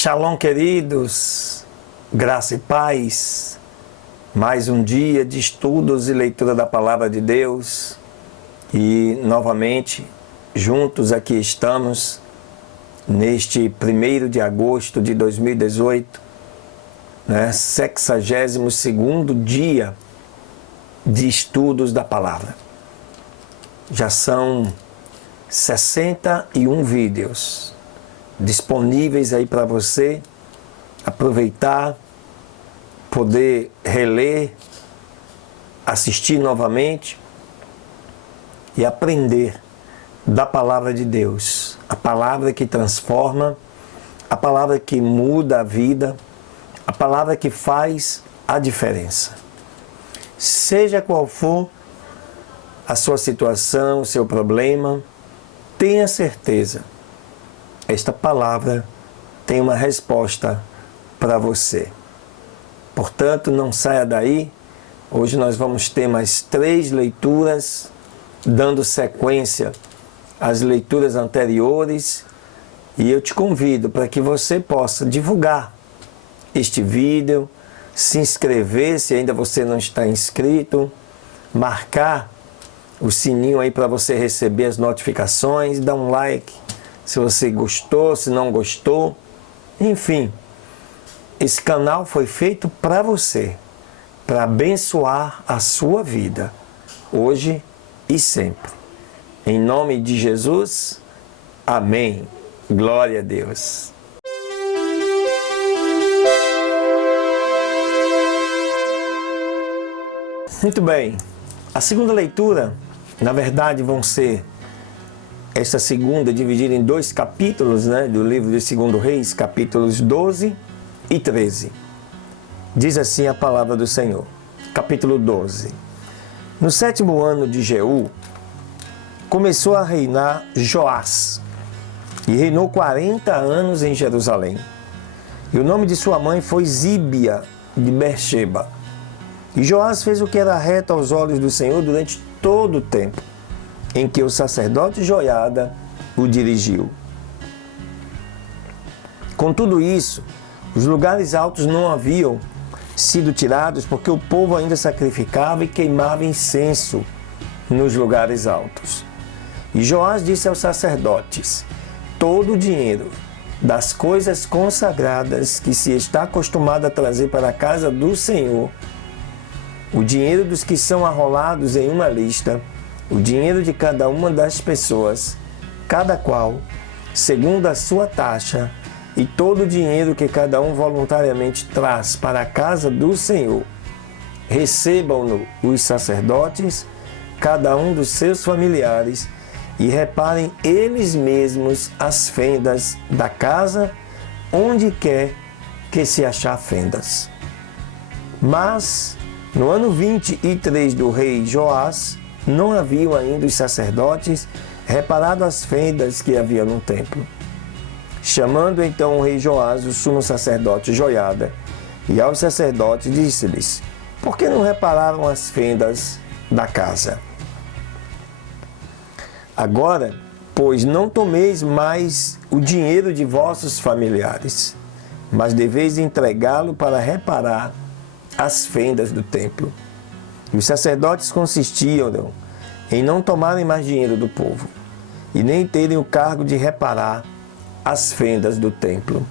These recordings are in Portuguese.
Shalom, queridos, graça e paz, mais um dia de estudos e leitura da Palavra de Deus e novamente juntos aqui estamos neste 1º de agosto de 2018, 62º dia de estudos da Palavra. Já são 61 vídeos disponíveis aí para você aproveitar, poder reler, assistir novamente e aprender da Palavra de Deus, a palavra que transforma, a palavra que muda a vida, a palavra que faz a diferença. Seja qual for a sua situação, o seu problema, tenha certeza, esta palavra tem uma resposta para você. Portanto, não saia daí. Hoje nós vamos ter mais 3 leituras, dando sequência às leituras anteriores. E eu te convido para que você possa divulgar este vídeo, se inscrever se ainda você não está inscrito, marcar o sininho aí para você receber as notificações, dar um like se você gostou, se não gostou. Enfim, esse canal foi feito para você, para abençoar a sua vida, hoje e sempre. Em nome de Jesus, amém. Glória a Deus. Muito bem, a segunda leitura, na verdade, vão ser esta segunda dividida em 2 capítulos, do livro de 2 Reis, capítulos 12 e 13. Diz assim a palavra do Senhor. Capítulo 12. No 7º ano de Jeú, começou a reinar Joás, e reinou 40 anos em Jerusalém. E o nome de sua mãe foi Zíbia de Beersheba. E Joás fez o que era reto aos olhos do Senhor durante todo o tempo em que o sacerdote Joiada o dirigiu. Com tudo isso, os lugares altos não haviam sido tirados, porque o povo ainda sacrificava e queimava incenso nos lugares altos. E Joás disse aos sacerdotes: todo o dinheiro das coisas consagradas que se está acostumado a trazer para a casa do Senhor, o dinheiro dos que são arrolados em uma lista, o dinheiro de cada uma das pessoas, cada qual, segundo a sua taxa, e todo o dinheiro que cada um voluntariamente traz para a casa do Senhor, recebam-no os sacerdotes, cada um dos seus familiares, e reparem eles mesmos as fendas da casa, onde quer que se achar fendas. Mas, no ano 23 do rei Joás, não haviam ainda os sacerdotes reparado as fendas que havia no templo. Chamando então o rei Joás, o sumo sacerdote Joiada, e aos sacerdotes disse-lhes: por que não repararam as fendas da casa? Agora, pois, não tomeis mais o dinheiro de vossos familiares, mas deveis entregá-lo para reparar as fendas do templo. E os sacerdotes consistiam em não tomarem mais dinheiro do povo, e nem terem o cargo de reparar as fendas do templo.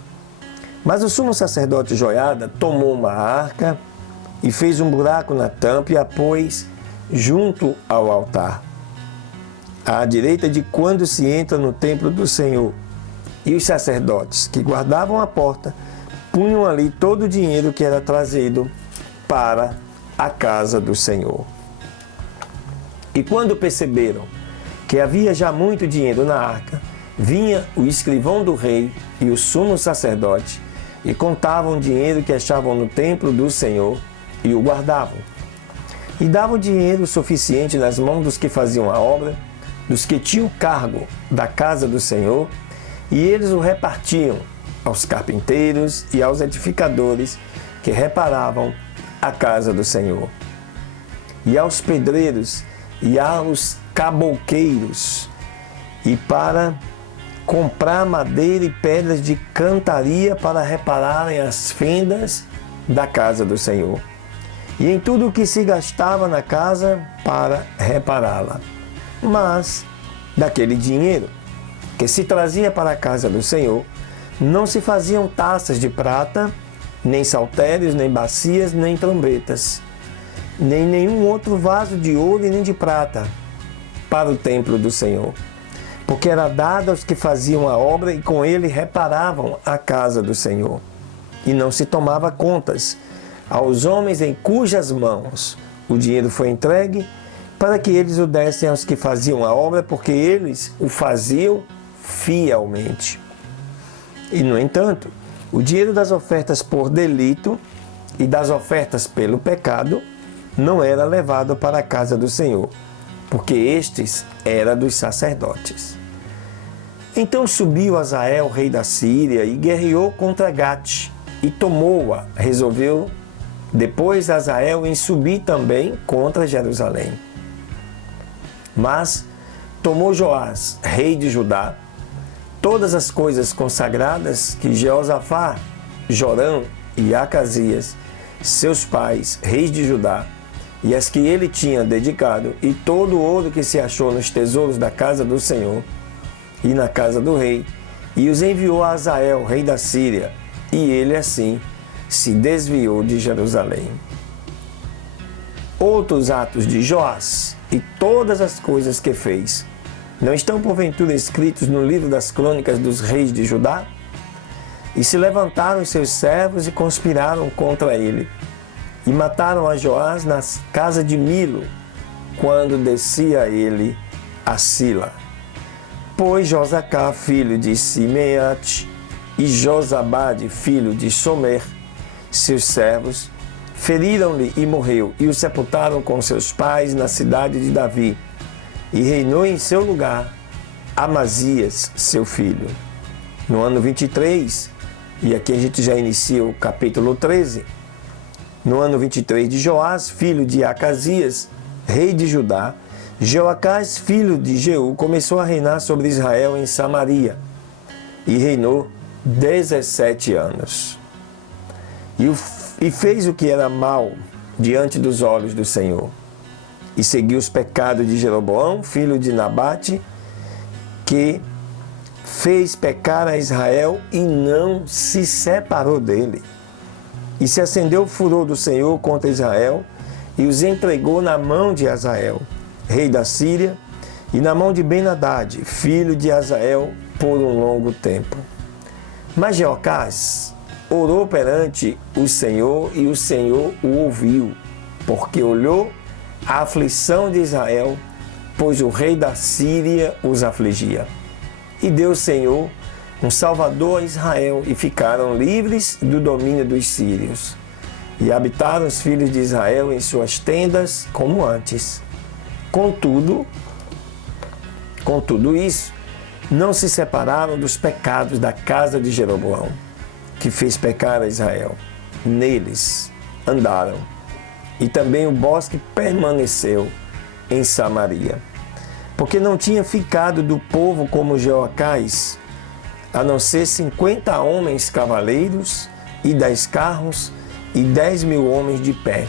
Mas o sumo sacerdote Joiada tomou uma arca e fez um buraco na tampa e a pôs junto ao altar, à direita de quando se entra no templo do Senhor. E os sacerdotes que guardavam a porta punham ali todo o dinheiro que era trazido para a casa do Senhor. E quando perceberam que havia já muito dinheiro na arca, vinha o escrivão do rei e o sumo sacerdote e contavam o dinheiro que achavam no templo do Senhor e o guardavam. E davam dinheiro suficiente nas mãos dos que faziam a obra, dos que tinham cargo da casa do Senhor, e eles o repartiam aos carpinteiros e aos edificadores que reparavam a casa do Senhor, e aos pedreiros e aos cabouqueiros, e para comprar madeira e pedras de cantaria para repararem as fendas da casa do Senhor, e em tudo o que se gastava na casa para repará-la. Mas daquele dinheiro que se trazia para a casa do Senhor, não se faziam taças de prata, nem saltérios, nem bacias, nem trombetas, nem nenhum outro vaso de ouro e nem de prata para o templo do Senhor, porque era dado aos que faziam a obra e com ele reparavam a casa do Senhor. E não se tomava contas aos homens em cujas mãos o dinheiro foi entregue, para que eles o dessem aos que faziam a obra, porque eles o faziam fielmente. E, no entanto, o dinheiro das ofertas por delito e das ofertas pelo pecado não era levado para a casa do Senhor, porque estes era dos sacerdotes. Então subiu Hazael, rei da Síria, e guerreou contra Gate, e tomou-a. Resolveu depois Hazael em subir também contra Jerusalém. Mas tomou Joás, rei de Judá, todas as coisas consagradas que Jeosafá, Jorão e Acasias, seus pais, reis de Judá, e as que ele tinha dedicado, e todo o ouro que se achou nos tesouros da casa do Senhor e na casa do rei, e os enviou a Hazael, rei da Síria, e ele assim se desviou de Jerusalém. Outros atos de Joás e todas as coisas que fez, não estão porventura escritos no livro das crônicas dos reis de Judá? E se levantaram os seus servos e conspiraram contra ele, e mataram a Joás na casa de Milo, quando descia ele a Sila. Pois Josacá, filho de Simeate, e Josabade, filho de Somer, seus servos, feriram-lhe e morreu, e o sepultaram com seus pais na cidade de Davi, e reinou em seu lugar Amazias, seu filho. No ano 23, e aqui a gente já inicia o capítulo 13, no ano 23 de Joás, filho de Acasias, rei de Judá, Jeoacás, filho de Jeú, começou a reinar sobre Israel em Samaria, e reinou 17 anos. E fez o que era mal diante dos olhos do Senhor, e seguiu os pecados de Jeroboão, filho de Nabate, que fez pecar a Israel e não se separou dele. E se acendeu o furor do Senhor contra Israel, e os entregou na mão de Hazael, rei da Síria, e na mão de Ben-Hadad, filho de Hazael, por um longo tempo. Mas Jeoacás orou perante o Senhor, e o Senhor o ouviu, porque olhou a aflição de Israel, pois o rei da Síria os afligia. E deu o Senhor um salvador a Israel, e ficaram livres do domínio dos sírios. E habitaram os filhos de Israel em suas tendas como antes. Contudo isso, não se separaram dos pecados da casa de Jeroboão, que fez pecar a Israel. Neles andaram. E também o bosque permaneceu em Samaria. Porque não tinha ficado do povo como Jeoacás, a não ser 50 homens cavaleiros, e 10 carros, e 10.000 homens de pé.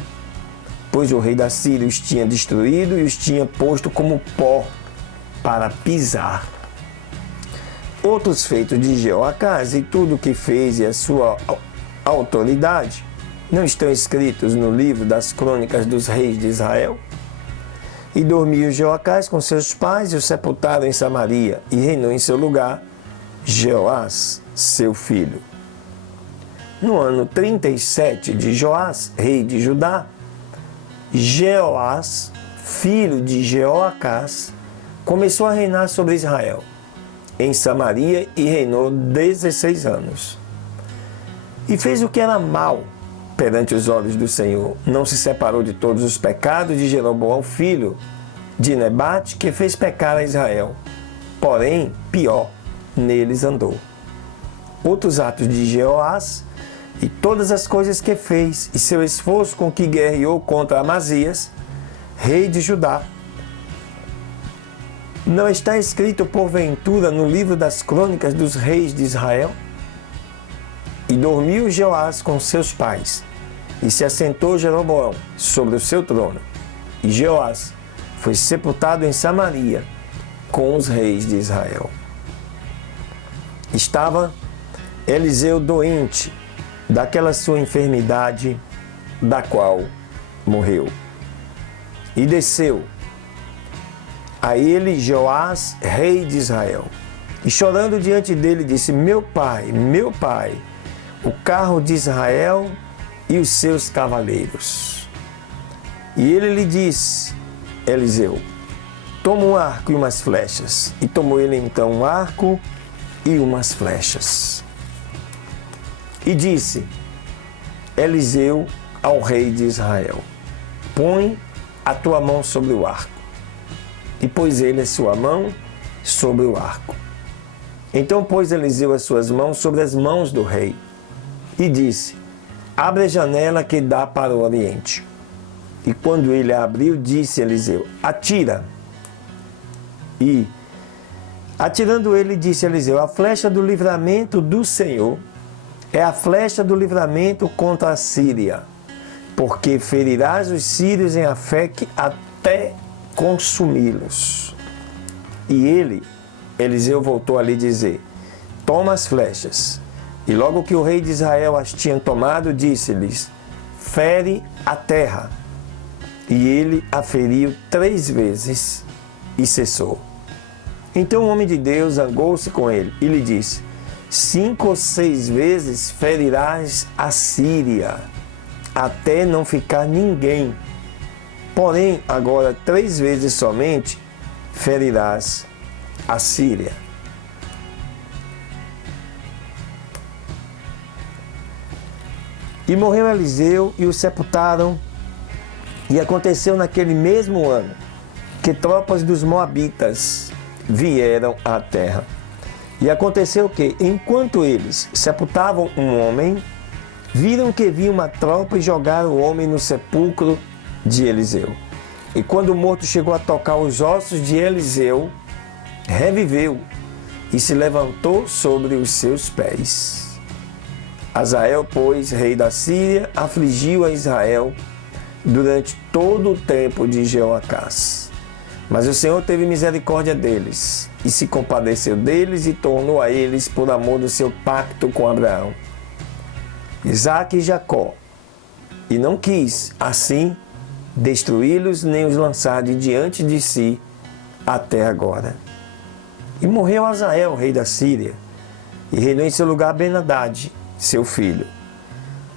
Pois o rei da Síria os tinha destruído e os tinha posto como pó para pisar. Outros feitos de Jeoacás e tudo o que fez e a sua autoridade não estão escritos no livro das crônicas dos reis de Israel? E dormiu Jeoacás com seus pais e o sepultaram em Samaria, e reinou em seu lugar Jeoás, seu filho. No ano 37 de Joás, rei de Judá, Jeoás, filho de Jeoacás, começou a reinar sobre Israel em Samaria, e reinou 16 anos. E fez o que era mal perante os olhos do Senhor. Não se separou de todos os pecados de Jeroboão, filho de Nebate, que fez pecar a Israel. Porém, pior, neles andou. Outros atos de Jeoás e todas as coisas que fez, e seu esforço com que guerreou contra Amazias, rei de Judá, Não está escrito porventura no livro das crônicas dos reis de Israel? E dormiu Jeoás com seus pais, e se assentou Jeroboão sobre o seu trono. E Jeoás foi sepultado em Samaria com os reis de Israel. Estava Eliseu doente daquela sua enfermidade, da qual morreu. E desceu a ele Joás, rei de Israel, e chorando diante dele disse: meu pai, o carro de Israel e os seus cavaleiros. E ele lhe disse, Eliseu: toma um arco e umas flechas. E tomou ele então um arco e umas flechas. E disse Eliseu ao rei de Israel: põe a tua mão sobre o arco. E pôs ele a sua mão sobre o arco. Então pôs Eliseu as suas mãos sobre as mãos do rei e disse: abre a janela que dá para o oriente. E quando ele a abriu, disse Eliseu: atira. E, atirando ele, disse Eliseu: a flecha do livramento do Senhor é a flecha do livramento contra a Síria, porque ferirás os sírios em Afeque até consumi-los. E ele, Eliseu, voltou a lhe dizer: toma as flechas. E logo que o rei de Israel as tinha tomado, disse-lhes: fere a terra. E ele a feriu 3 vezes e cessou. Então o homem de Deus zangou-se com ele e lhe disse: 5 ou 6 vezes ferirás a Síria, até não ficar ninguém. Porém, agora 3 vezes somente ferirás a Síria. E morreu Eliseu e o sepultaram. E aconteceu naquele mesmo ano que tropas dos Moabitas vieram à terra. E aconteceu que, enquanto eles sepultavam um homem, viram que vinha uma tropa e jogaram o homem no sepulcro de Eliseu. E quando o morto chegou a tocar os ossos de Eliseu, reviveu e se levantou sobre os seus pés. Hazael, pois, rei da Síria, afligiu a Israel durante todo o tempo de Jeoacás. Mas o Senhor teve misericórdia deles, e se compadeceu deles e tornou a eles por amor do seu pacto com Abraão, Isaque e Jacó, e não quis, assim, destruí-los nem os lançar de diante de si até agora. E morreu Hazael, rei da Síria, e reinou em seu lugar Ben-Hadad, seu filho.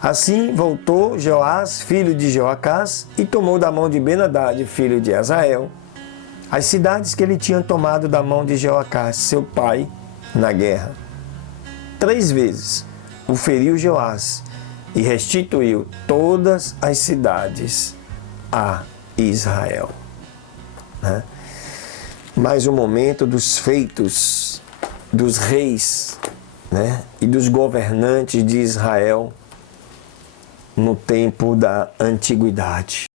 Assim voltou Joás, filho de Jeoacás, e tomou da mão de Ben-Hadad, filho de Hazael, as cidades que ele tinha tomado da mão de Jeoacás, seu pai, na guerra. 3 vezes o feriu Joás e restituiu todas as cidades a Israel. Mais um momento dos feitos dos reis, e dos governantes de Israel no tempo da antiguidade.